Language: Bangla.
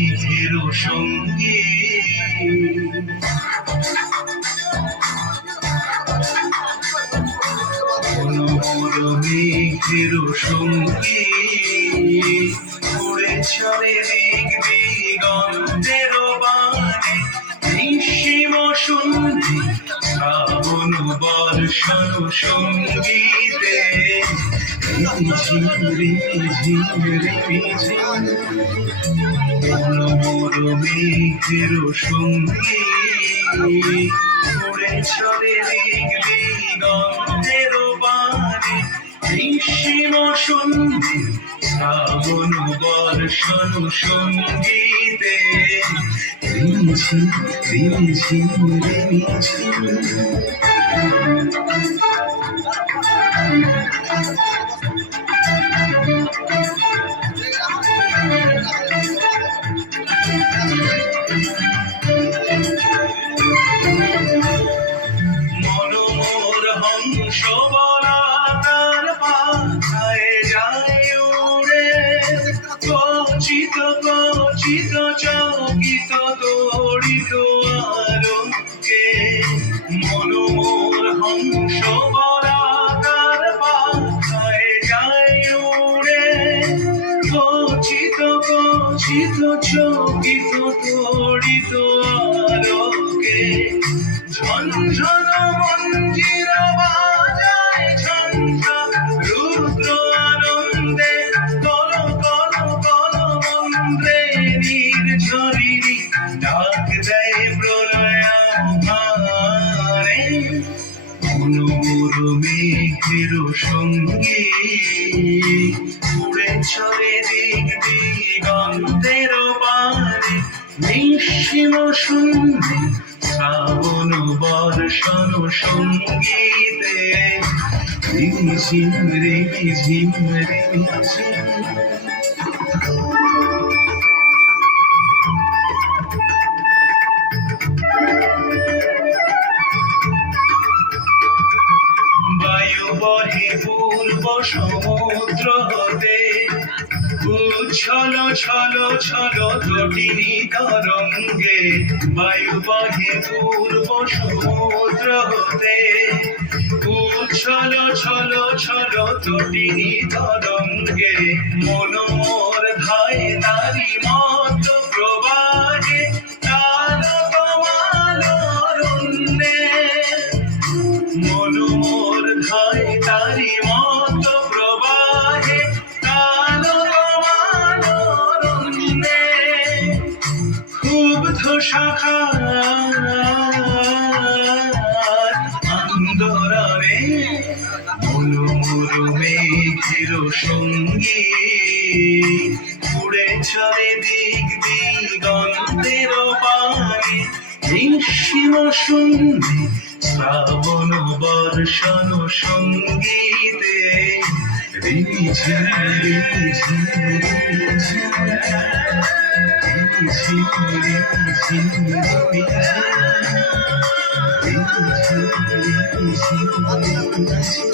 মেঘের সঙ্গী মেঘের সঙ্গী উড়ে চলে দিক দিগন্তের বাণে নিঃসীম সন্ধি শ্রাবণ বর্ষণ সঙ্গীতে মেঘের সঙ্গী উড়ে চলে দিক দিগন্তের বাণে নিঃসীম সন্ধি শ্রাবণ বর্ষণ সঙ্গীতে রিঝি রিঝি রিঝি মনোমোর হংস বলাকার পাথায় যায় উড়ে কচিত কচিত চকিত দড়িত আলোকে মনোমোর হংস বলাকার পাথায় যায় উড়ে কচিত কচিত চকিত দড়িত আলোকে ঝনঝন মঞ্জির বাজায় ঝনঝন রুদ্র আনন্দে কল কল কল মন্ত্রে নির্ঝরিণী ডাক দেয় প্রলয়ামারে মনোর মেঘের সঙ্গী উড়ে চলে দিক দিগন্তের বাণে নিঃসীম সন্ধি শ্রাবণ বর্ষণ সঙ্গীতে রিঝিম রিঝিম রিঝিম বায়ু বহে পূর্ব সমুদ্র হতে উচ্ছল ছল ছল তটিনী তরঙ্গে বায়ু বহে পূর্ব সমুদ্র হতে উচ্ছল ছল ছল তটিনী তরঙ্গে মনোর ধায় তারি মত প্রবাহে তার কমাল অরণ্যে মনোর ধায় তারি মত প্রবাহে তার কমাল অরণ্যে ক্ষুব্ধ শাখা আন্দোলনে মনোর মেঘের সঙ্গী উড়ে চলে দিক দিগন্তের বাণে নিঃসীম সন্ধি শ্রাবণ বর্ষণ সঙ্গীতে রিঝি রিঝি রিঝি রিঝি রিঝি রিঝি